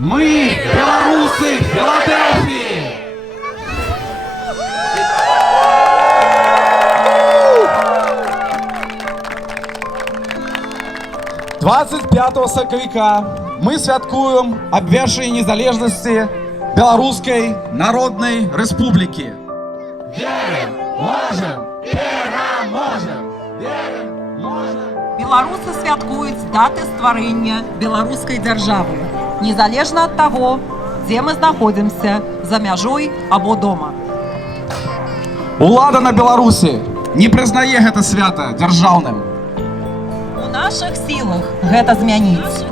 Мы белорусы Филадельфии! 25 сакавіка мы святкуем абвяшчэнне незалежнасці Беларускай Народнай Рэспублікі. Верим, можем, пераможем! Верим, можем! Беларусы святкуюць даты стварэння беларускай дзяржавы, незалежна ад таго, дзе мы знаходзімся, за мяжой або дома. Улада на Беларусі не прызнае гэта свята дзяржаўным. У нашых сілах гэта змяніць.